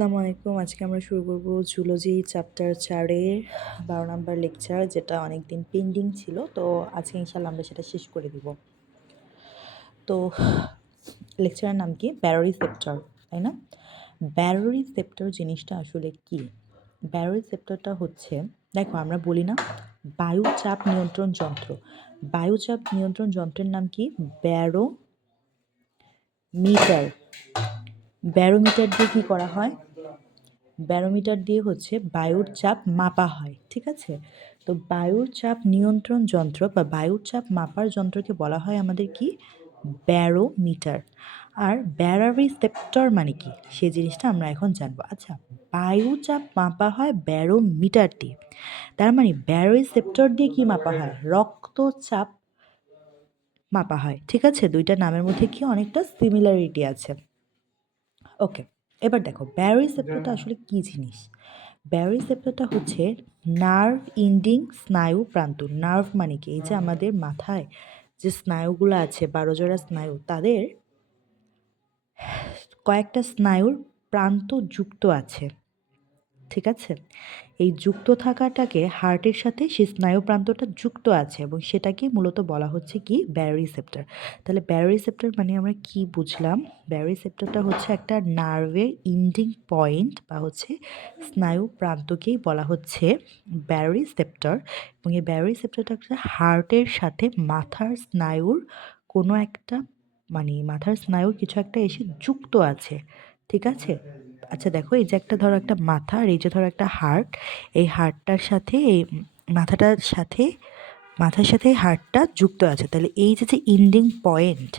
আসসালামু আলাইকুম। আজকে আমরা শুরু করব জুলজি চ্যাপ্টার ৪ এর ১২ নাম্বার লেকচার, যেটা অনেকদিন পেন্ডিং ছিল। তো আজকে ইনশাআল্লাহ আমরা সেটা শেষ করে দিব। তো লেকচারের নাম কি? ব্যারোরিসেপ্টর, তাই না? ব্যারোরিসেপ্টর জিনিসটা আসলে কি? ব্যারোরিসেপ্টরটা হচ্ছে, দেখো আমরা বলি না বায়ুচাপ নিয়ন্ত্রণ যন্ত্র। বায়ুচাপ নিয়ন্ত্রণ যন্ত্রের নাম কি? ব্যারোমিটার। ব্যারোমিটার দিয়ে কি করা হয়? ব্যারোমিটার দিয়ে হচ্ছে বায়ুর চাপ মাপা হয়, ঠিক আছে? তো বায়ুর চাপ নিয়ন্ত্রণ যন্ত্র বা বায়ুর চাপ মাপার যন্ত্রকে বলা হয় আমাদের কি? ব্যারোমিটার। আর ব্যারোরিসেপ্টর মানে কি, সেই জিনিসটা আমরা এখন জানবো। আচ্ছা, বায়ু চাপ মাপা হয় ব্যারোমিটার দিয়ে, তার মানে ব্যারোরিসেপ্টর দিয়ে কি মাপা হয়? রক্তচাপ মাপা হয়, ঠিক আছে? দুইটা নামের মধ্যে কি অনেকটা সিমিলারিটি আছে। ওকে, এবার দেখো ব্যারোরিসেপ্টরটা আসলে কি জিনিস। ব্যারোরিসেপ্টরটা হচ্ছে নার্ভ ইন্ডিং স্নায়ু প্রান্ত। নার্ভ মানে কি? এই যে আমাদের মাথায় যে স্নায়ুগুলো আছে, ১২ জোড়া স্নায়ু, তাদের কয়েকটা স্নায়ুর প্রান্ত যুক্ত আছে, ঠিক আছে? এই যুক্ত থাকাটাকে হার্টের সাথে সেই স্নায়ু প্রান্তটা যুক্ত আছে, এবং সেটাকে মূলত বলা হচ্ছে কি? ব্যারোরিসেপ্টর। তাহলে ব্যারোরিসেপ্টর মানে আমরা কি বুঝলাম? ব্যারোরিসেপ্টরটা হচ্ছে একটা নার্ভের ইন্ডিং পয়েন্ট বা হচ্ছে স্নায়ু প্রান্তকেই বলা হচ্ছে ব্যারোরিসেপ্টর। এবং এই ব্যারোরিসেপ্টরটা হচ্ছে হার্টের সাথে মাথার স্নায়ুর কোনো একটা, মানে মাথার স্নায়ুর কিছু একটা এসে যুক্ত আছে, ঠিক আছে? আচ্ছা দেখো, এই যে একটা ধরো একটা মাথা, আর এই যে ধরো একটা হার্ট, এই হার্টটার সাথে এই মাথাটার সাথে, মাথার সাথে এই হার্টটা যুক্ত আছে। তাহলে এই যে যে ইন্ডিং পয়েন্ট,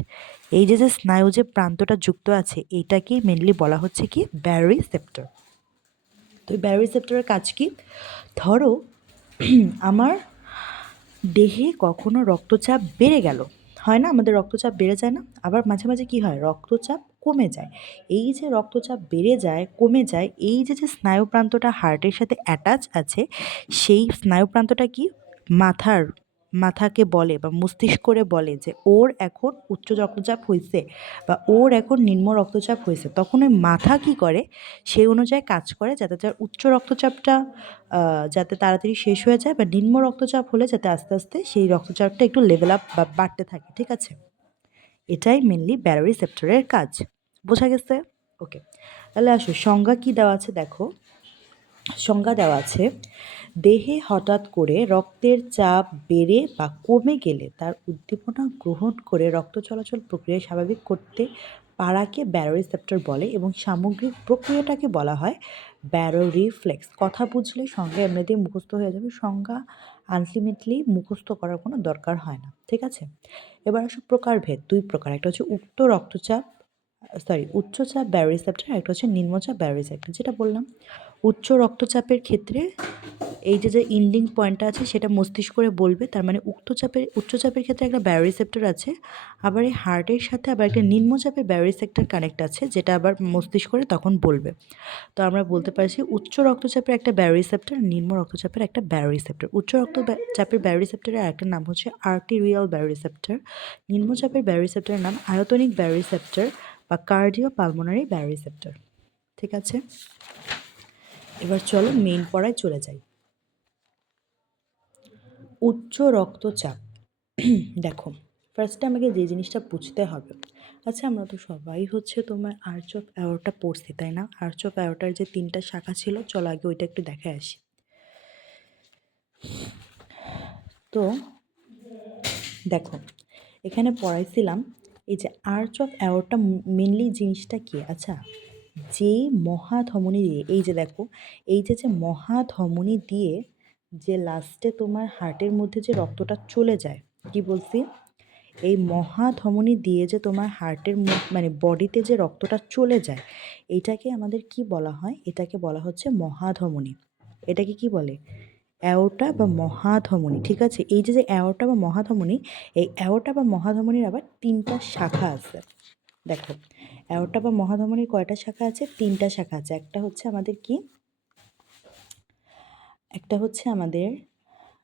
এই যে যে স্নায়ু যে প্রান্তটা যুক্ত আছে, এইটাকেই মেনলি বলা হচ্ছে কি? ব্যারোরিসেপ্টর। তো এই ব্যারোরিসেপ্টরের কাজ কি? ধরো আমার দেহে কখনো রক্তচাপ বেড়ে গেল, হয় না? আমাদের রক্তচাপ বেড়ে যায় না? আবার মাঝে মাঝে কি হয়? রক্তচাপ কমে যায়। এই যে রক্তচাপ বেড়ে যায়, কমে যায়, এই যে যে স্নায়ু প্রান্তটা হার্টের সাথে অ্যাটাচ আছে, সেই স্নায়ু প্রান্তটা কি? মাথার মাথাকে বলে বা মস্তিষ্করে বলে যে ওর এখন উচ্চ রক্তচাপ হয়েছে বা ওর এখন নিম্ন রক্তচাপ হয়েছে। তখন ওই মাথা কি করে? সেই অনুযায়ী কাজ করে, যাতে তার উচ্চ রক্তচাপটা যাতে তাড়াতাড়ি শেষ হয়ে যায়, বা নিম্ন রক্তচাপ হলে যাতে আস্তে আস্তে সেই রক্তচাপটা একটু লেভেল আপ বা বাড়তে থাকে, ঠিক আছে? এটাই মেনলি ব্যারোরিসেপ্টরের কাজ। বোঝা গেছে? ওকে, তাহলে আসো সংজ্ঞা কি দেওয়া আছে দেখো। সংজ্ঞা দেওয়া আছে, দেহে হঠাৎ করে রক্তের চাপ বেড়ে বা কমে গেলে তার উদ্দীপনা গ্রহণ করে রক্ত চলাচল প্রক্রিয়া স্বাভাবিক করতে পারাকে ব্যারোরিসেপ্টর বলে, এবং সামগ্রিক প্রক্রিয়াটাকে বলা হয় ব্যারোরিফ্লেক্স। কথা বুঝলে সংজ্ঞা এমনিতেই মুখস্থ হয়ে যাবে। সংজ্ঞা আলটিমেটলি মুখস্থ করার কোনো দরকার হয় না, ঠিক আছে? এবার আসো প্রকারভেদ। দুই প্রকার, একটা হচ্ছে উচ্চচাপ ব্যারোরিসেপ্টর, একটা হচ্ছে নিম্নচাপ ব্যারোরিসেপ্টর। যেটা বললাম, উচ্চ রক্তচাপের ক্ষেত্রে এই যে যে ইন্ডিং পয়েন্টটা আছে সেটা মস্তিষ্করে বলবে, তার মানে উচ্চচাপের ক্ষেত্রে একটা ব্যারোরিসেপ্টর আছে। আবার এই হার্টের সাথে আবার একটা নিম্নচাপের ব্যারোরিসেপ্টর কানেক্ট আছে, যেটা আবার মস্তিষ্করে তখন বলবে। তো আমরা বলতে পারছি উচ্চ রক্তচাপের একটা ব্যারোরিসেপ্টর, নিম্ন রক্তচাপের একটা ব্যারোরিসেপ্টর। উচ্চ রক্তচাপের ব্যারোরিসেপ্টরের আরেকটা নাম হচ্ছে আর্টেরিয়াল ব্যারোরিসেপ্টর। নিম্নচাপের ব্যারোরিসেপ্টরের নাম আয়তনিক ব্যারোরিসেপ্টর বা কার্ডিও পালমোনারি ব্যারোরিসেপ্টর, ঠিক আছে? এবার চলো মেইন পড়ায় চলে যাই। উচ্চ রক্তচাপ। দেখো, ফার্স্টে আমাকে যে জিনিসটা বুঝতে হবে, আচ্ছা আমরা তো সবাই হচ্ছে তোমার আর্চ অফ অ্যাওর্টা পড়ছি, তাই না? আর্চ অফ অ্যাওর্টার যে 3টা শাখা ছিল, চলো আগে ওইটা একটু দেখে আসি। তো দেখো, এখানে পড়াইছিলাম এই যে আর্চ অফ অ্যাওর্টা মেনলি জিনিসটা কি। আচ্ছা, যে মহাধমনী দিয়ে, এই যে দেখো, এই যে যে মহাধমনী দিয়ে যে লাস্টে তোমার হার্টের মধ্যে যে রক্তটা চলে যায়, কি বলছি? এই মহাধমনী দিয়ে যে তোমার হার্টের মানে বডিতে যে রক্তটা চলে যায়, এটাকে আমাদের কি বলা হয়? এটাকে বলা হচ্ছে মহাধমনী। এটাকে কি বলে? অ্যাওর্টা বা মহাধমনী, ঠিক আছে? এই যে যে অ্যাওর্টা বা মহাধমনী, এই অ্যাওর্টা বা মহাধমনীর আবার 3টা শাখা আছে। দেখো, অ্যাওর্টা বা মহাধমনীর কয়টা শাখা আছে? 3টা শাখা আছে। একটা হচ্ছে আমাদের কি? একটা হচ্ছে আমাদের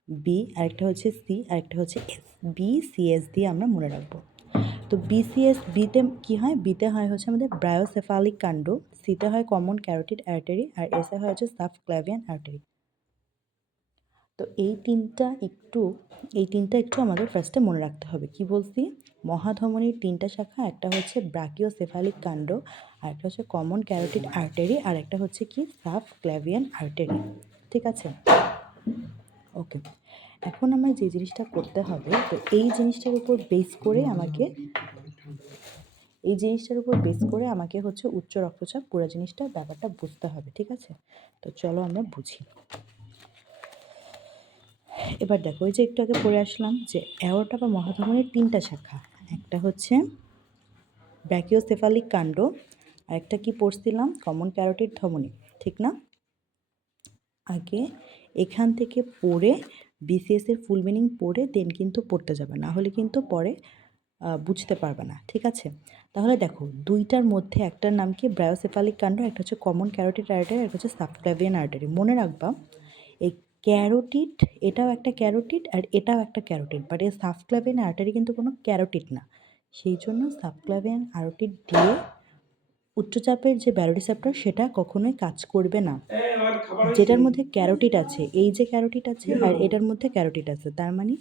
বি, আরেকটা হচ্ছে সি, আরেকটা হচ্ছে এস। বি সি এস দিয়ে আমরা মনে রাখবো। তো বিসিএস বিতে কী হয়, বিতে হয় হচ্ছে আমাদের ব্রায়োসেফালিক কাণ্ড, সিতে হয় কমন ক্যারোটিড আর্টারি, আর এসে হয় হচ্ছে সাবক্লাভিয়ান আর্টারি। তো এই তিনটা একটু আমাদের ফার্স্টে মনে রাখতে হবে। কি বলছি, মহাধমনীর তিনটা শাখা, একটা হচ্ছে ব্রাকিওসেফালিক কাণ্ড, আর একটা হচ্ছে কমন ক্যারোটিড আর্টারি, আর একটা হচ্ছে কি সাবক্লাভিয়ান আর্টারি। ঠিক আছে, ওকে। এখন আমার যে জিনিসটা করতে হবে, তো এই জিনিসটার উপর বেস করে আমাকে হচ্ছে উচ্চ রক্তচাপ পুরো জিনিসটা ব্যাপারটা বুঝতে হবে। ঠিক আছে, তো চলো আমরা বুঝি। এবার দেখো, ওই যে একটু আগে পড়ে আসলাম যে অ্যাওর্টা বা মহাধমনীর তিনটা শাখা, একটা হচ্ছে ব্র্যাকিওসেফালিক কাণ্ড, আর একটা কি পড়ছিলাম, কমন ক্যারোটিড ধমনী, ঠিক না? আগে এখান থেকে পড়ে বিসিএস এর ফুল মিনিং পড়ে দেন কিন্তু পড়তে যাবে, না হলে কিন্তু পরে বুঝতে পারবে না। ঠিক আছে, তাহলে দেখো দুইটার মধ্যে একটার নাম কি ব্রায়োসেফালিক কাণ্ড, একটা হচ্ছে কমন ক্যারোটিড আর্টারি, একটা হচ্ছে সাবক্লাভিয়ান আর্টারি। মনে রাখবা এই ক্যারোটিড, এটাও একটা ক্যারোটিড আর এটাও একটা ক্যারোটিড, বাট এই সাবক্লাভিয়ান আর্টারি কিন্তু কোনো ক্যারোটিড না। সেই জন্য সাবক্লাভিয়ান আর্টারি দিয়ে উচ্চচাপের যে ব্যারোরিসেপ্টর সেটা কখনোই কাজ করবে না। যেটার মধ্যে ক্যারোটিড আছে, এই যে ক্যারোটিড আছে আর এটার মধ্যে ক্যারোটিড আছে, তার মানে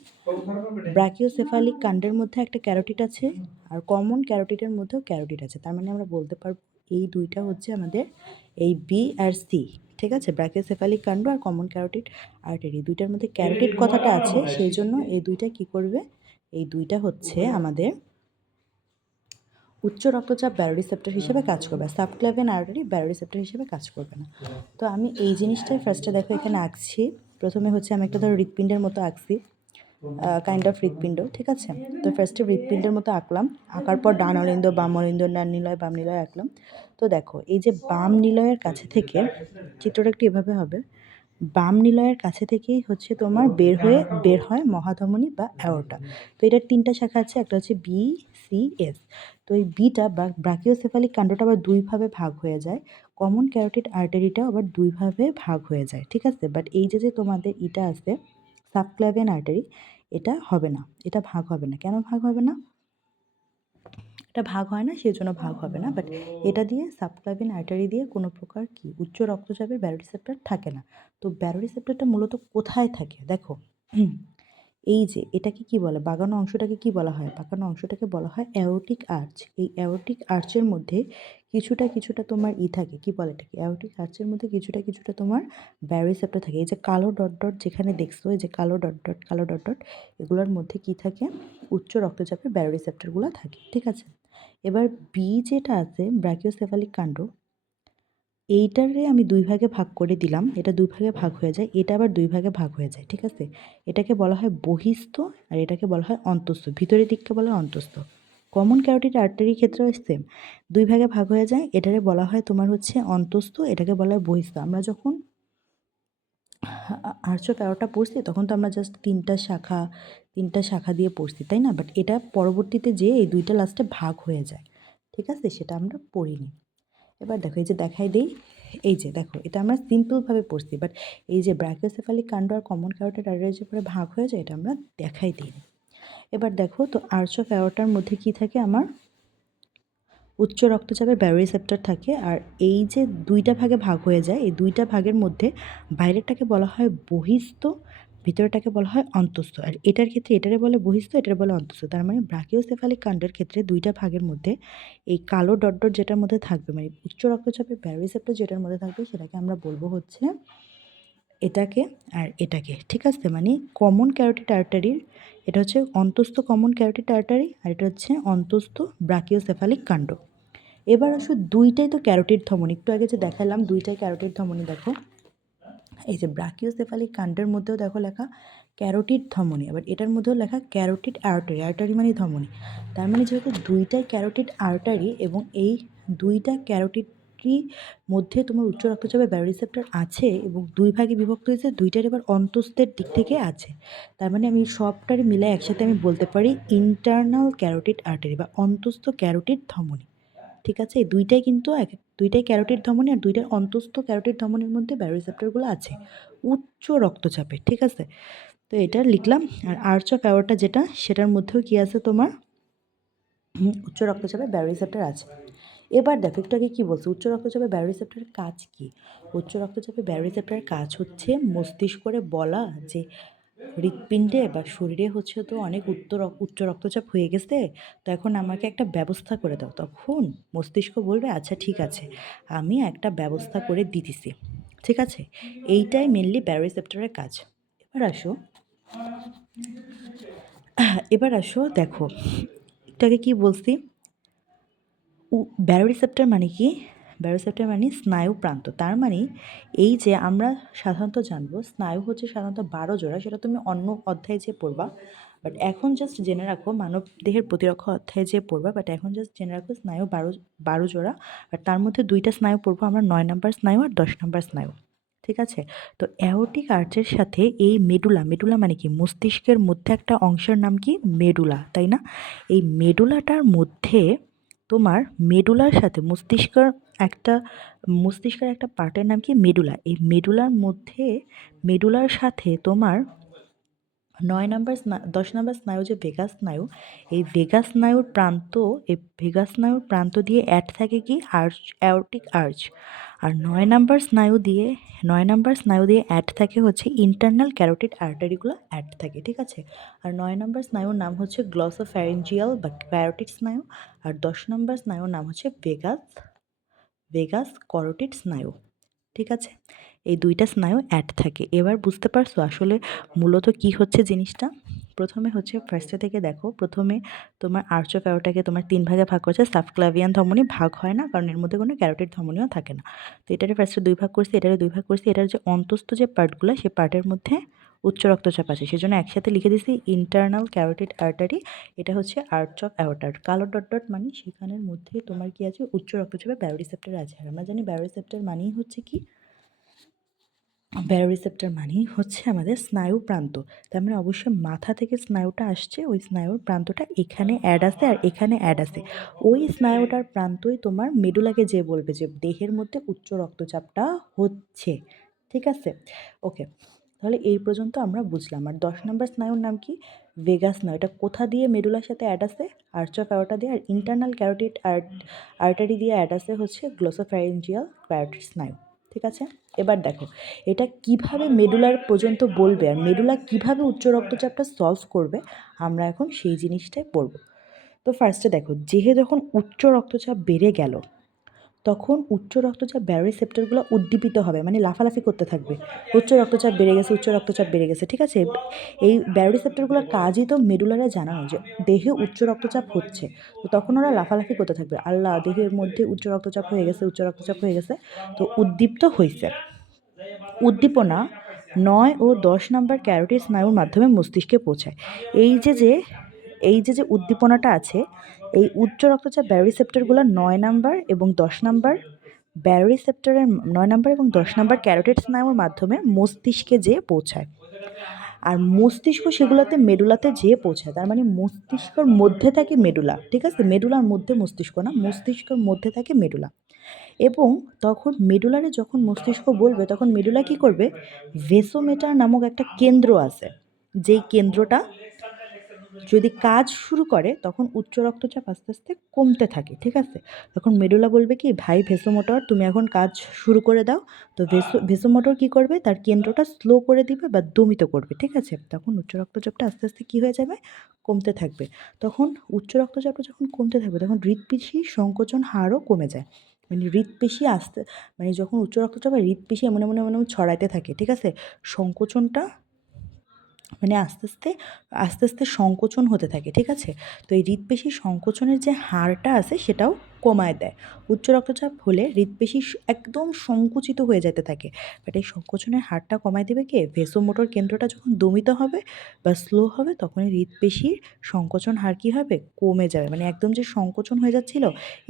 ব্র্যাকিওসেফালিক কাণ্ডের মধ্যে একটা ক্যারোটিড আছে আর কমন ক্যারোটিডের মধ্যেও ক্যারোটিড আছে। তার মানে আমরা বলতে পারবো এই দুইটা হচ্ছে আমাদের এই বি আর সি। ঠিক আছে, ব্র্যাকিওসেফালিক কাণ্ড আর কমন ক্যারোটিড আর্টারি, দুইটার মধ্যে ক্যারোটিড কথাটা আছে, সেই জন্য এই দুইটা কি করবে, এই দুইটা হচ্ছে আমাদের উচ্চ রক্তচাপ ব্যারোরিসেপ্টর হিসেবে কাজ করবে, সাবক্লাভিয়ান আর্টারি ব্যারোরিসেপ্টর হিসেবে কাজ করবে না। তো আমি এই জিনিসটাই ফার্স্টে দেখো এখানে আঁকছি। প্রথমে হচ্ছে আমি একটা ধরো হৃৎপিণ্ডের মতো আঁকছি, কাইন্ড অফ হৃৎপিণ্ড। ঠিক আছে, তো ফার্স্টে হৃৎপিণ্ডের মতো আঁকলাম, আঁকার পর ডান অলিন্দ, বাম অলিন্দ, ডান নিলয়, বাম নিলয় আঁকলাম। তো দেখো এই যে বাম নিলয়ের কাছে থেকে চিত্রটা একটু এভাবে হবে, বাম নিলয়ের কাছে থেকেই হচ্ছে তোমার বের হয় মহাধমনী বা অ্যাওর্টা। তো এটার তিনটা শাখা আছে, একটা হচ্ছে বি, সি, এস। তো এই বিটা বা ব্রাকিওসেফালিক কাণ্ডটা আবার দুইভাবে ভাগ হয়ে যায়, কমন ক্যারোটিড আর্টারিটাও আবার দুইভাবে ভাগ হয়ে যায়। ঠিক আছে, বাট এই যে তোমাদের ইটা আছে সাবক্লাভিয়ান আর্টারি, এটা হবে না, এটা ভাগ হবে না। কেন ভাগ হবে না? এটা ভাগ হয় না, সেই জন্য ভাগ হবে না। বাট এটা দিয়ে সাবক্লাভিয়ান আর্টারি দিয়ে কোনো প্রকার কি উচ্চ রক্তচাপের ব্যারোরিসেপ্টর থাকে না। তো ব্যারোরিসেপ্টরটা মূলত কোথায় থাকে দেখো, এই যে এটাকে কি বলে, বাঁকানো অংশটাকে কি বলা হয়, বাঁকানো অংশটাকে বলা হয় অ্যাওর্টিক আর্চ। এই অ্যাওর্টিক আর্চের মধ্যে কিছুটা তোমার থাকে, কি বলে এটাকে, অ্যাওর্টিক আর্চের মধ্যে কিছুটা তোমার ব্যারোরিসেপ্টর থাকে। এই যে কালো ডট ডট যেখানে দেখছো, এই যে কালো ডট ডট এগুলোর মধ্যে কি থাকে, উচ্চ রক্তচাপের ব্যারোরিসেপ্টরগুলো থাকে। ঠিক আছে, এবার বি যেটা আছে ব্র্যাকিওসেফালিক কাণ্ড, এইটারে আমি দুই ভাগে ভাগ করে দিলাম, এটা দুই ভাগে ভাগ হয়ে যায়, এটা আবার দুই ভাগে ভাগ হয়ে যায়। ঠিক আছে, এটাকে বলা হয় বহিস্থ আর এটাকে বলা হয় অন্তস্থ, ভিতরের দিককে বলা হয় অন্তস্থ। কমন ক্যারোটিড আর্টারির ক্ষেত্রেও সেম, দুই ভাগে ভাগ হয়ে যায়, এটারে বলা হয় তোমার হচ্ছে অন্তস্থ, এটাকে বলা হয় বহিস্থ। আমরা যখন আর্চ অফ অ্যাওর্টা পড়ছি তখন তো আমরা জাস্ট তিনটা শাখা দিয়ে পড়ছি, তাই না? বাট এটা পরবর্তীতে যে এই দুইটা লাস্টে ভাগ হয়ে যায়। ঠিক আছে, সেটা আমরা পড়িনি। এবার দেখো এই যে দেখাই দেই, এই যে দেখো এটা আমরা সিম্পলভাবে পড়ছি, বাট এই যে ব্র্যাকিওসেফালিক কাণ্ড আর কমন ক্যারোটিড আর্টারি যে পরে ভাগ হয়ে যায়, এটা আমরা দেখাই দিই। এবার দেখো তো আর্চ অফ অ্যাওর্টার মধ্যে কি থাকে, আমার উচ্চ রক্তচাপের ব্যারোরিসেপ্টর থাকে। আর এই যে দুইটা ভাগে ভাগ হয়ে যায়, এই দুইটা ভাগের মধ্যে বাইরেরটাকে বলা হয় বহিস্থ, ভিতরটাকে বলা হয় অন্তস্থ। আর এটার ক্ষেত্রে এটারে বলে বহিস্থ, এটারে বলে অন্তস্থ। তার মানে ব্রাকিওসেফালিক কাণ্ডের ক্ষেত্রে দুইটা ভাগের মধ্যে এই কালো ডট ডট যেটার মধ্যে থাকবে, মানে উচ্চ রক্তচাপের ব্যারোরিসেপ্টর যেটার মধ্যে থাকবে, সেটাকে আমরা বলবো হচ্ছে এটাকে আর এটাকে। ঠিক আছে, মানে কমন ক্যারোটিড আর্টারির এটা হচ্ছে অন্তস্থ কমন ক্যারোটিড আর্টারি, আর এটা হচ্ছে অন্তস্থ ব্রাকিওসেফালিক কাণ্ড। এবার আসো দুইটাই তো ক্যারোটিড ধমনী, একটু আগে যে দেখালাম দুইটাই ক্যারোটিড ধমনী। দেখো এই যে ব্রাকিওসেফালিক কাণ্ডের মধ্যেও দেখো লেখা ক্যারোটিড ধমনী, আবার এটার মধ্যেও লেখা ক্যারোটিড আর্টারি, আর্টারি মানে ধমনী। তার মানে যেহেতু দুইটাই ক্যারোটিড আর্টারি এবং এই দুইটা ক্যারোটিড মধ্যে তোমার উচ্চ রক্তচাপের ব্যারোরিসেপ্টর আছে এবং দুই ভাগে বিভক্ত হয়েছে, দুইটার এবার অন্তস্থের দিক থেকে আছে। তার মানে আমি সবটার মিলে একসাথে আমি বলতে পারি ইন্টারনাল ক্যারোটিড আর্টারি বা অন্তস্থ ক্যারোটিড ধমনী। ঠিক আছে, এই দুইটাই কিন্তু দুইটাই ক্যারোটিড ধমনী, আর দুইটার অন্তস্থ ক্যারোটিড ধমনীর মধ্যে ব্যারোরিসেপ্টরগুলো আছে উচ্চ রক্তচাপে। ঠিক আছে, তো এটা লিখলাম। আর আর্চ অফ অ্যাওর্টা যেটা, সেটার মধ্যেও কি আছে তোমার উচ্চ রক্তচাপে ব্যারোরিসেপ্টর আছে। এবার দেখো একটু আগে কী বলছি, উচ্চ রক্তচাপে ব্যারোরিসেপ্টরের কাজ কী? উচ্চ রক্তচাপে ব্যারোরিসেপ্টরের কাজ হচ্ছে মস্তিষ্করে বলা যে হৃৎপিণ্ডে বা শরীরে হচ্ছে তো অনেক উচ্চ রক্তচাপ হয়ে গেছে, তো এখন আমাকে একটা ব্যবস্থা করে দাও। তখন মস্তিষ্ক বলবে আচ্ছা ঠিক আছে, আমি একটা ব্যবস্থা করে দিতেছি। ঠিক আছে, এইটাই মেনলি ব্যারোরিসেপ্টরের কাজ। এবার আসো দেখো একটু আগে কী বলছি, ব্যারোরিসেপ্টর মানে কি? ব্যারোরিসেপ্টর মানে স্নায়ু প্রান্ত। তার মানে এই যে আমরা সাধারণত জানবো স্নায়ু হচ্ছে সাধারণত 12 জোড়া, সেটা তুমি অন্য অধ্যায়ে যেয়ে পড়বা। বাট এখন জাস্ট জেনে রাখো, মানব দেহের প্রতিরক্ষা অধ্যায়ে যেয়ে পড়বা, বাট এখন জাস্ট জেনে রাখো স্নায়ু 12 জোড়া। আর তার মধ্যে 2টা স্নায়ু পড়বো আমরা, 9 নাম্বার স্নায়ু আর 10 নাম্বার স্নায়ু। ঠিক আছে, তো অ্যাওর্টিক আর্চের সাথে এই মেডুলা মানে কি? মস্তিষ্কের মধ্যে একটা অংশের নাম কি? মেডুলা, তাই না? এই মেডুলাটার মধ্যে তোমার মেডুলার সাথে একটা মস্তিষ্কের একটা পার্টের নাম কি? মেডুলা। এই মেডুলার মধ্যে মেডুলার সাথে তোমার 10 নাম্বার স্নায়ু যে ভেগাস স্নায়ু, এই ভেগাস স্নায়ুর প্রান্ত দিয়ে অ্যাড থাকে কি? Aortic arch. আর 9 নাম্বার স্নায়ু দিয়ে অ্যাড থাকে হচ্ছে ইন্টারনাল ক্যারোটিড আর্টারিগুলো অ্যাড থাকে। ঠিক আছে, আর 9 নাম্বার স্নায়ুর নাম হচ্ছে গ্লসোফ্যারিঞ্জিয়াল বা ক্যারোটিড স্নায়ু। আর 10 নাম্বার স্নায়ুর নাম হচ্ছে ভেগাস ভেগাস করোটিড স্নায়ু। ঠিক আছে, এই 2টা স্নায়ু অ্যাড থাকে। এবার বুঝতে পারছো আসলে মূলত কি হচ্ছে জিনিসটা? প্রথমে হচ্ছে ফার্স্টে থেকে দেখো, প্রথমে তোমার আর্চ অফ অ্যাওর্টাকে তোমার 3 ভাগে ভাগ করছে। সাবক্লাভিয়ান ধমনী ভাগ হয় না, কারণ এর মধ্যে কোনো ক্যারোটিড ধমনীও থাকে না। তো এটারে ফার্স্টে 2 ভাগ করছি, এটারে 2 ভাগ করছি। এটার যে অন্তস্থ যে পার্টগুলো, সেই পার্টের মধ্যে উচ্চ রক্তচাপ আছে, সেজন্য একসাথে লিখে দিছি ইন্টারনাল ক্যারোটিড আর্টারি। এটা হচ্ছে আর্চ অফ অ্যাওর্টার। কালো ডট ডট মানে সেখানের মধ্যে তোমার কি আছে? উচ্চ রক্তচাপে ব্যারোরিসেপ্টর আছে। আর আমরা জানি ব্যারোরিসেপ্টর মানেই হচ্ছে কি? ব্যারোরিসেপ্টর মানেই হচ্ছে আমাদের স্নায়ু প্রান্ত। তার মানে অবশ্যই মাথা থেকে স্নায়ুটা আসছে, ওই স্নায়ুর প্রান্তটা এখানে অ্যাড আছে আর এখানে অ্যাড আছে। ওই স্নায়ুটার প্রান্তই তোমার মেডুলাকে যে বলবে যে দেহের মধ্যে উচ্চ রক্তচাপটা হচ্ছে। ঠিক আছে, ওকে, তাহলে এই পর্যন্ত আমরা বুঝলাম। আর 10 নম্বর স্নায়ুর নাম কি? ভেগাস স্নায়ু। এটা কোথা দিয়ে মেডুলার সাথে অ্যাড আছে? আর্চ অফ অ্যাওর্টা দিয়ে। আর ইন্টারনাল ক্যারোটিড আর্টারি দিয়ে অ্যাড আছে হচ্ছে গ্লোসোফ্যারিঞ্জিয়াল ক্যারোটিড স্নায়ু। ঠিক আছে, এবার দেখো এটা কিভাবে মেডুলার পর্যন্ত বলবে আর মেডুলা কিভাবে উচ্চ রক্তচাপটা সলভ করবে, আমরা এখন সেই জিনিসটাই পড়ব। তো ফার্স্টে দেখো, যখন উচ্চ রক্তচাপ বেড়ে গেল, তখন উচ্চ রক্তচাপ ব্যারোরিসেপ্টরগুলো উদ্দীপিত হবে, মানে লাফালাফি করতে থাকবে। উচ্চ রক্তচাপ বেড়ে গেছে, উচ্চ রক্তচাপ বেড়ে গেছে। ঠিক আছে, এই ব্যারোরিসেপ্টরগুলোর কাজই তো মেডুলারে জানানো যে দেহে উচ্চ রক্তচাপ হচ্ছে। তো তখন ওরা লাফালাফি করতে থাকবে, আল্লাহ দেহের মধ্যে উচ্চ রক্তচাপ হয়ে গেছে, উচ্চ রক্তচাপ হয়ে গেছে। তো উদ্দীপ্ত হয়েছে। উদ্দীপনা 9 ও 10 নাম্বার ক্যারোটিড স্নায়ুর মাধ্যমে মস্তিষ্কে পৌঁছায়। এই যে যে এই যে যে উদ্দীপনাটা আছে, এই উচ্চ রক্তচাপ ব্যারোরিসেপ্টরগুলো 9 নাম্বার এবং 10 নাম্বার ক্যারোটিড স্নায়ুর মাধ্যমে মস্তিষ্কে যেয়ে পৌঁছায়। আর মস্তিষ্ক সেগুলোতে মেডুলাতে যেয়ে পৌঁছায়। তার মানে মস্তিষ্কের মধ্যে থাকে মেডুলা। ঠিক আছে, মেডুলার মধ্যে মস্তিষ্ক না, মস্তিষ্কের মধ্যে থাকে মেডুলা। এবং তখন মেডুলারে যখন মস্তিষ্ক বলবে, তখন মেডুলা কি করবে? ভেসোমেটার নামক একটা কেন্দ্র আছে, যেই কেন্দ্রটা যদি কাজ শুরু করে তখন উচ্চ রক্তচাপ আস্তে আস্তে কমতে থাকে। ঠিক আছে, তখন মেডুলা বলবে কি, ভাই ভেসোমোটর তুমি এখন কাজ শুরু করে দাও। তো ভেসোমোটর কি করবে? তার কেন্দ্রটা স্লো করে দিবে বা দমিত করবে। ঠিক আছে, তখন উচ্চ রক্তচাপটা আস্তে আস্তে কী হয়ে যাবে? কমতে থাকবে। তখন উচ্চ রক্তচাপটা যখন কমতে থাকবে, তখন হৃৎপিণ্ড সংকোচন হারও কমে যায়। মানে হৃৎপেশি মানে যখন উচ্চ রক্তচাপ হয়, হৃৎপেশি এমন এমন এমন এমন ছড়াইতে থাকে। ঠিক আছে, সংকোচনটা মানে আস্তে আস্তে সংকোচন হতে থাকে। ঠিক আছে, তো এই হৃৎপেশির সংকোচনের যে হারটা আছে সেটাও কমায় দেয়। উচ্চ রক্তচাপ হলে হৃৎপেশি একদম সংকুচিত হয়ে যেতে থাকে, বাট এই সংকোচনের হারটা কমায় দেবে কে? ভেসোমোটর কেন্দ্রটা যখন দমিত হবে বা স্লো হবে, তখন এই হৃৎপেশির সংকোচন হার কী হবে? কমে যাবে। মানে একদম যে সংকোচন হয়ে যাচ্ছিল,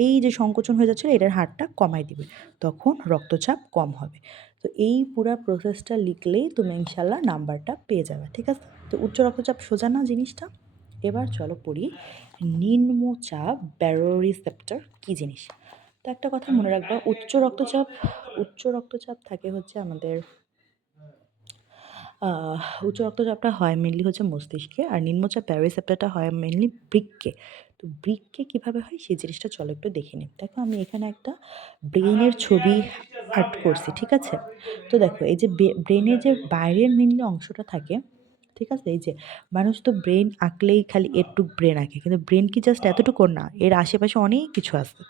এই যে সংকোচন হয়ে যাচ্ছিলো, এটার হারটা কমায় দিবে, তখন রক্তচাপ কম হবে। তো এই পুরো প্রসেসটা লিখলেই তুমি ইনশাল্লাহ নাম্বারটা পেয়ে যাবে। ঠিক আছে, তো উচ্চ রক্তচাপ সোজা না জিনিসটা। এবার চলো পড়ি নিম্নচাপ ব্যারোরিসেপ্টর কী জিনিস। তো একটা কথা মনে রাখবা, উচ্চ রক্তচাপ থাকে হচ্ছে আমাদের উচ্চ রক্তচাপটা হয় মেনলি হচ্ছে মস্তিষ্কে, আর নিম্নচাপ ব্যারিসেপ্টারটা হয় মেনলি বৃক্কে। তো বৃক্কে কীভাবে হয় সেই জিনিসটা চলো একটু দেখে নিই। দেখো আমি এখানে একটা ব্রেইনের ছবি আর্ট করছি, ঠিক আছে? তো দেখো এই যে ব্রেইনের যে বাইরের মেনলি অংশটা থাকে, ঠিক আছে? এই যে মানুষ তো ব্রেন আঁকলেই খালি এটুক ব্রেন আঁকে, কিন্তু ব্রেন কি জাস্ট এতটুকু না, এর আশেপাশে অনেক কিছু আছে।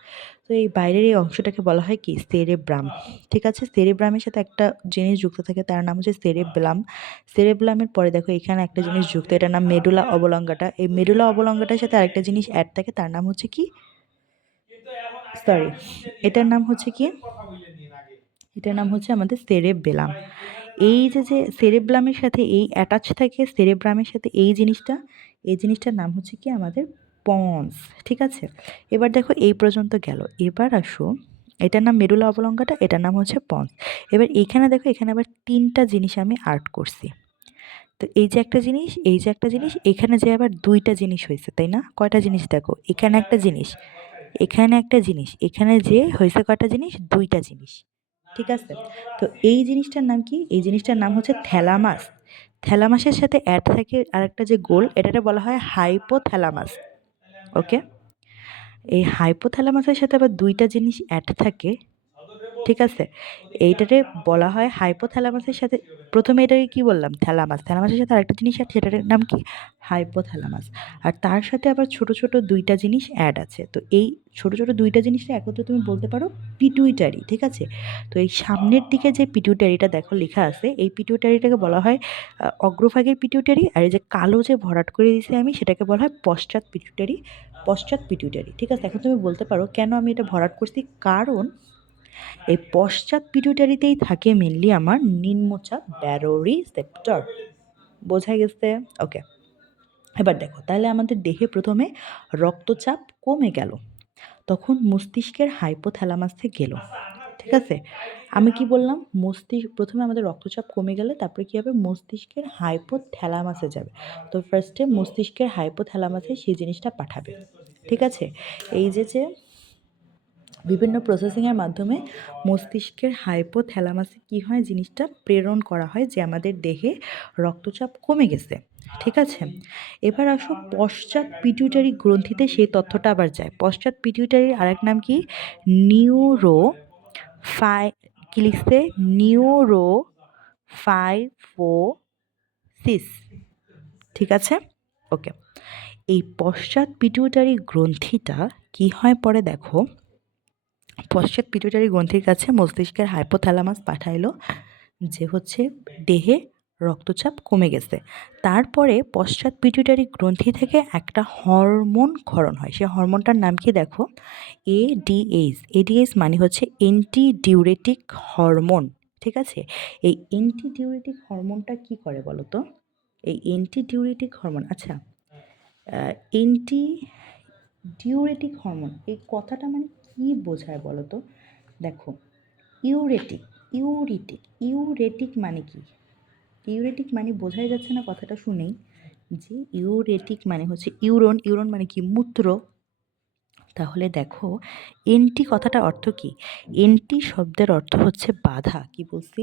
তো এই বাইরের এই অংশটাকে বলা হয় কি সেরেব্রাম, ঠিক আছে? সেরেব্রামের সাথে একটা জিনিস যুক্ত থাকে, তার নাম হচ্ছে সেরেব্লাম। সেরেব্লামের পরে দেখো এখানে একটা জিনিস যুক্ত, এটার নাম মেডুলা অবলঙ্গাটা। এই মেডুলা অবলঙ্গাটার সাথে আরেকটা জিনিস অ্যাড থাকে, তার নাম হচ্ছে কি, সরি, এটার নাম হচ্ছে কি, এটার নাম হচ্ছে আমাদের সেরেবেলাম। এই যে যে সেরেব্রামের সাথে এই অ্যাটাচ থাকে, সেরেব্রামের সাথে এই জিনিসটা, এই জিনিসটার নাম হচ্ছে কি আমাদের পন্স, ঠিক আছে? এবার দেখো এই পর্যন্ত গেল, এবার আসো এটার নাম মেডুলা অবলঙ্গাটা, এটার নাম হচ্ছে পন্স। এবার এখানে দেখো এখানে আবার তিনটা জিনিস আমি আর্ট করছি। তো এই যে একটা জিনিস, এই যে একটা জিনিস, এখানে যে আবার দুইটা জিনিস হয়েছে, তাই না? কয়টা জিনিস দেখো, এখানে একটা জিনিস, এখানে একটা জিনিস, এখানে যে হয়েছে কয়টা জিনিস, দুইটা জিনিস, ঠিক আছে? তো এই জিনিসটার নাম কি, এই জিনিসটার নাম হচ্ছে থ্যালামাস। থ্যালামাসের সাথে অ্যাড থাকে আরেকটা যে গোল, এটাকে বলা হয় হাইপোথ্যালামাস। ওকে, এই হাইপোথ্যালামাসের সাথে আবার দুইটা জিনিস অ্যাড থাকে, ঠিক আছে? এইটারে বলা হয় হাইপোথ্যালামাসের সাথে, প্রথমে এটাকে কি বললাম, থ্যালামাস, থ্যালামাসের সাথে আরেকটা জিনিস আছে, সেটার নাম কি, হাইপোথ্যালামাস। আর তার সাথে আবার ছোট ছোট দুইটা জিনিস অ্যাড আছে। তো এই ছোট ছোট দুইটা জিনিসটা একত্রে তুমি বলতে পারো পিটুইটারি, ঠিক আছে? তো এই সামনের দিকে যে পিটুইটারিটা দেখো লেখা আছে, এই পিটুইটারিটাকে বলা হয় অগ্রভাগের পিটুইটারি, আর এই যে কালো যে ভরাট করে দিয়েছি আমি, সেটাকে বলা হয় পশ্চাৎ পিটুইটারি, পশ্চাৎ পিটুইটারি, ঠিক আছে? এখন তুমি বলতে পারো কেন আমি এটা ভরাট করছি, কারণ এই পশ্চাৎ পিটুইটারিতেই থাকে মেনলি আমার নিম্নচাপ ব্যারোরিসেপ্টর। বোঝা গেছে? ওকে, এবার দেখো তাহলে আমাদের দেহে প্রথমে রক্তচাপ কমে গেল, তখন মস্তিষ্কের হাইপোথ্যালামাসে গেল, ঠিক আছে? আমি কি বললাম, মস্তিষ্ক প্রথমে আমাদের রক্তচাপ কমে গেলে তারপরে কি হবে, মস্তিষ্কের হাইপোথ্যালামাসে যাবে। তো ফার্স্টে মস্তিষ্কের হাইপোথ্যালামাসে সেই জিনিসটা পাঠাবে, ঠিক আছে? এই যে যে বিভিন্ন প্রসেসিংয়ের মাধ্যমে মস্তিষ্কের হাইপোথ্যালামাসে কী হয়, জিনিসটা প্রেরণ করা হয় যে আমাদের দেহে রক্তচাপ কমে গেছে, ঠিক আছে? এবার আসো পশ্চাৎ পিটুইটারি গ্রন্থিতে সেই তথ্যটা আবার যায়। পশ্চাৎ পিটুইটারির আরেক নাম কি, নিউরো কি লিখছে, নিউরো ফাইফোসিস, ঠিক আছে? ওকে, এই পশ্চাৎ পিটুইটারি গ্রন্থিটা কি হয় পরে দেখো, পশ্চাৎ পিটুইটারি গ্রন্থির কাছে মস্তিষ্কের হাইপোথ্যালামাস পাঠাইলো যে হচ্ছে দেহে রক্তচাপ কমে গেছে। তারপরে পশ্চাৎ পিটুইটারি গ্রন্থি থেকে একটা হরমোন ক্ষরণ হয়, সেই হরমোনটার নাম কি দেখো, এডিএইচ। এডিএইচ মানে হচ্ছে অ্যান্টি ডিউরেটিক হরমোন, ঠিক আছে? এই অ্যান্টি ডিউরেটিক হরমোনটা কি করে বলো তো? এই অ্যান্টি ডিউরেটিক হরমোন, আচ্ছা, অ্যান্টি ডিউরেটিক হরমোন এই কথাটা মানে কি বোঝায় বলো তো? দেখো, ইউরেটিক, ইউরিটিক, ইউরেটিক মানে কি? ইউরেটিক মানে বোঝাই যাচ্ছে না কথাটা শুনেই, যে ইউরেটিক মানে হচ্ছে ইউরন, ইউরন মানে কি, মূত্র। তাহলে দেখো এন্টি কথাটা অর্থ কি, এন্টি শব্দের অর্থ হচ্ছে বাধা, কি বলছি,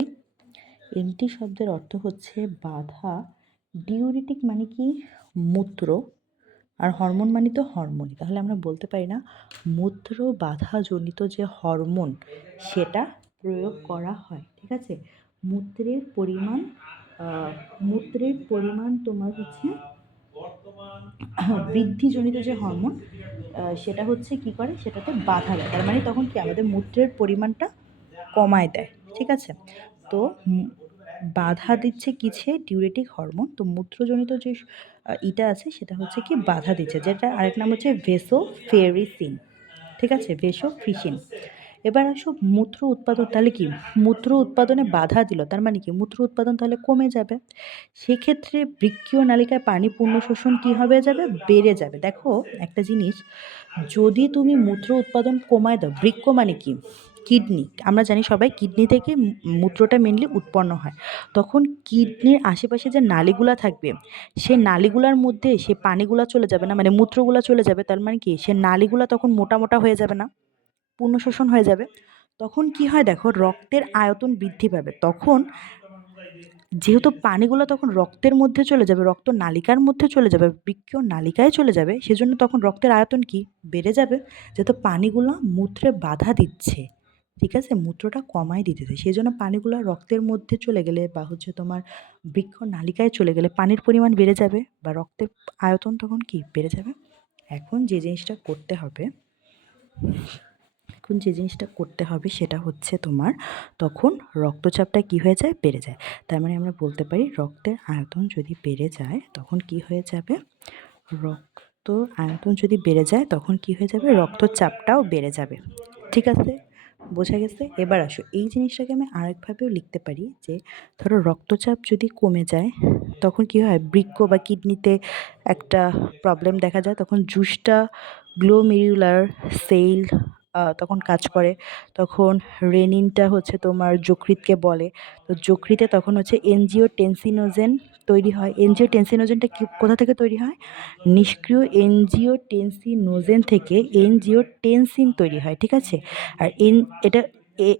এন্টি শব্দের অর্থ হচ্ছে বাধা। ডিউরেটিক মানে কি, মূত্র, আর হরমোন মানে তো হরমোনই, তাহলে আমরা বলতে পারি না মূত্র বাধাজনিত যে হরমোন সেটা প্রয়োগ করা হয়, ঠিক আছে? মূত্রের পরিমাণ, মূত্রের পরিমাণ তোমার হচ্ছে বৃদ্ধিজনিত যে হরমোন, সেটা হচ্ছে কি করে, সেটাতে বাধা দেয়, তার মানে তখন কি আমাদের মূত্রের পরিমাণটা কমায় দেয়, ঠিক আছে? তো বাধা দিচ্ছে কিছে, ডিউরেটিক হরমোন। তো মূত্রজনিত যে ইটা আছে সেটা হচ্ছে কি বাধা দিচ্ছে, যেটা আরেক নাম হচ্ছে ভেসোফেরিসিন, ঠিক আছে? ভেসোফ্রিসিন। এবার আসো মূত্র উৎপাদন, তাহলে কি মূত্র উৎপাদনে বাধা দিল, তার মানে কি মূত্র উৎপাদন তাহলে কমে যাবে, সেক্ষেত্রে বৃক্কীয় নালিকায় পানি পূর্ণ শোষণ কী হবে যাবে, বেড়ে যাবে। দেখো একটা জিনিস, যদি তুমি মূত্র উৎপাদন কমায় দাও, বৃক্ক মানে কি, কিডনি, আমরা জানি সবাই কিডনি থেকে মূত্রটা মেনলি উৎপন্ন হয়, তখন কিডনির আশেপাশে যে নালীগুলা থাকবে, সে নালীগুলার মধ্যে সে পানিগুলা চলে যাবে না, মানে মূত্রগুলা চলে যাবে, তার মানে কি সে নালীগুলা তখন মোটা মোটা হয়ে যাবে না, পূর্ণ শোষণ হয়ে যাবে। তখন কি হয় দেখো, রক্তের আয়তন বৃদ্ধি পাবে, তখন যেহেতু পানিগুলো তখন রক্তের মধ্যে চলে যাবে, রক্ত নালিকার মধ্যে চলে যাবে, বৃক্কীয় নালিকায় চলে যাবে, সেজন্য তখন রক্তের আয়তন কি বেড়ে যাবে, যেহেতু পানিগুলো মূত্রে বাধা দিচ্ছে, ঠিক আছে, মূত্রটা কমায় দিতেছে, সেই জন্য পানিগুলো রক্তের মধ্যে চলে গেলে বা হচ্ছে তোমার বৃক্ক নালিকায় চলে গেলে পানির পরিমাণ বেড়ে যাবে বা রক্তের আয়তন তখন কি বেড়ে যাবে। এখন যে জিনিসটা করতে হবে, এখন যে জিনিসটা করতে হবে সেটা হচ্ছে তোমার তখন রক্তচাপটা কি হয়ে যায়, বেড়ে যায়। তার মানে আমরা বলতে পারি রক্তের আয়তন যদি বেড়ে যায় তখন কি হয়ে যাবে, রক্ত আয়তন যদি বেড়ে যায় তখন কি হয়ে যাবে, রক্তচাপটাও বেড়ে যাবে। ঠিক আছে, বোঝা গেছে। এবার আসো এই জিনিসটাকে আমি আরেকভাবেও লিখতে পারি যে ধরো রক্তচাপ যদি কমে যায় তখন কি হয়, বৃক্ক বা কিডনিতে একটা প্রবলেম দেখা যায়, তখন জুসটা গ্লোমেরুলার সেল তখন কাজ করে, তখন রেনিনটা হচ্ছে তোমার যকৃৎকে বলে, তো যকৃতে তখন হচ্ছে এনজিওটেনসিনোজেন তৈরি হয়। এনজিওটেনসিনোজেনটা কি কোথা থেকে তৈরি হয়, নিষ্ক্রিয় এনজিওটেনসিনোজেন থেকে এনজিওটেনসিন তৈরি হয়, ঠিক আছে। আর এটা এ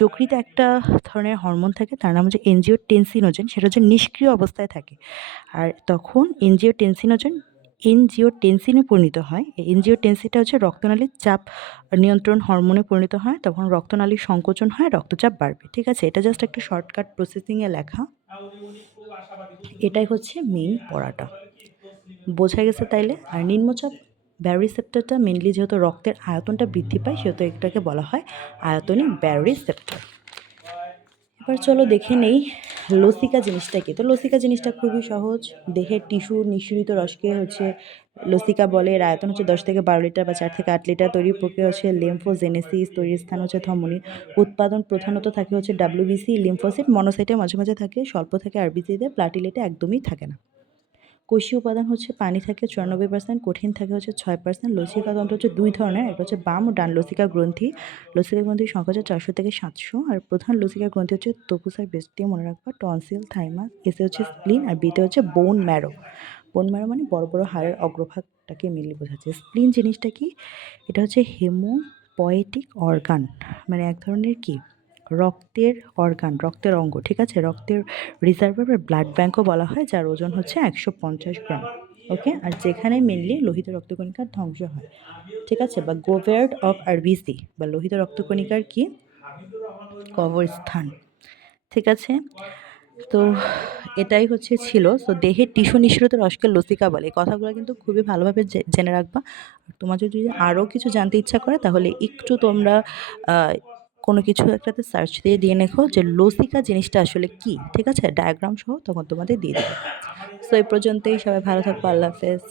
যকৃতে একটা ধরনের হরমোন থাকে তার নাম হচ্ছে এনজিওটেনসিনোজেন, সেটা হচ্ছে নিষ্ক্রিয় অবস্থায় থাকে, আর তখন এনজিওটেনসিনে পরিণত হয়। এই এনজিওটেনসিনটা হচ্ছে রক্তনালীর চাপ নিয়ন্ত্রণ হরমোনে পরিণত হয়, তখন রক্তনালীর সংকোচন হয়, রক্তচাপ বাড়বে, ঠিক আছে। এটা জাস্ট একটা শর্টকাট প্রসেসিংয়ে লেখা, এটাই হচ্ছে মেইন পড়াটা, বোঝা গেছে তাইলে। আর নিম্নচাপ ব্যারোরিসেপ্টরটা মেনলি যেহেতু রক্তের আয়তনটা বৃদ্ধি পায় সেহেতু এটাকে বলা হয় আয়তনিক ব্যারোরিসেপ্টর। এবার চলো দেখে নেই লসিকা জিনিসটা কি। তো লসিকা জিনিসটা খুবই সহজ, দেহের টিস্যু নিঃসরিত রসকে হচ্ছে লসিকা বলে, এর আয়তন হচ্ছে 10 থেকে 12 লিটার বা 4 থেকে 8 লিটার, তৈরির প্রক্রিয়া হচ্ছে লিম্ফোজেনেসিস, তৈরির স্থান হচ্ছে ধমনী, উৎপাদন প্রধানত থাকে হচ্ছে ডাব্লিউবিসি লিম্ফোসাইট, মনোসাইটে মাঝে মাঝে থাকে, স্বল্প থাকে আরবিসিতে, প্লাটিলেটে একদমই থাকে না। কোষীয় উপাদান হচ্ছে পানি থাকে 94%, কঠিন থাকে হচ্ছে 6%। লসিকা তন্ত্র হচ্ছে দুই ধরনের, একটা হচ্ছে বাম ও ডান লসিকা গ্রন্থি, লসিকা গ্রন্থির সংখ্যা হচ্ছে 400 থেকে 700, আর প্রধান লসিকা গ্রন্থি হচ্ছে তপুসার বেস্টি, মনে রাখবা, টনসিল, থাইমাস, এসে হচ্ছে স্প্লিন, আর বিতে হচ্ছে বোন ম্যারো। বোন ম্যারো মানে বড় বড় হাড়ের অগ্রভাগটাকে মিলিয়ে বোঝাচ্ছে। স্প্লিন জিনিসটা কি, এটা হচ্ছে হেমোপয়েটিক অর্গান, মানে এক ধরনের কি রক্তের অর্গান, রক্তের অঙ্গ, ঠিক আছে, রক্তের রিজার্ভার বা ব্লাড ব্যাঙ্কও বলা হয়, যার ওজন হচ্ছে 150 গ্রাম। ওকে, আর যেখানে মেনলি লোহিত রক্তকণিকার ধ্বংস হয়, ঠিক আছে, বা গোভেয়ার্ড অফ আরবিসি বা লোহিত রক্তকণিকার কি কবরস্থান, ঠিক আছে। তো এটাই হচ্ছে ছিল, তো দেহের টিস্যু নিঃসৃত রসকে লসিকা বলে। এই কথাগুলো কিন্তু খুবই ভালোভাবে জেনে রাখবা। আর তোমার যদি আরও কিছু জানতে ইচ্ছা করে তাহলে একটু তোমরা কোনো কিছু একটাতে সার্চ দিয়ে লেখো যে লসিকা জিনিসটা আসলে কি, ঠিক আছে, ডায়াগ্রাম সহ তখন তোমাদের দিয়ে দেবে। সো এই পর্যন্তই, সবাই ভালো থাকবো, আল্লাহ হাফেজ।